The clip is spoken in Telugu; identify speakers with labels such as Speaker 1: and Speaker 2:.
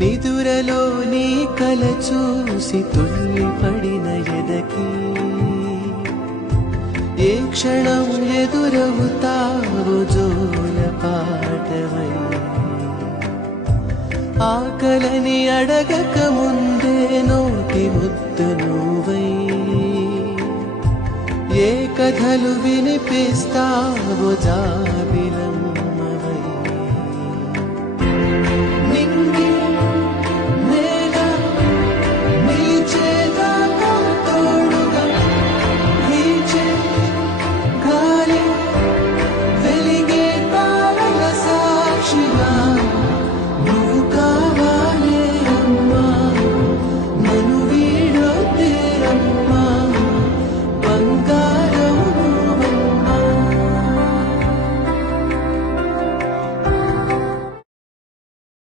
Speaker 1: నిదురలో నీ కల చూసి తుల్లి పడిన ఎదకి ఏ క్షణం ఎదురవుతావు జోల పాటవై ఆకలని అడగక ముందే నోటి ముద్దు నువ్వై ఏ కథలు వినిపిస్తావు జాబి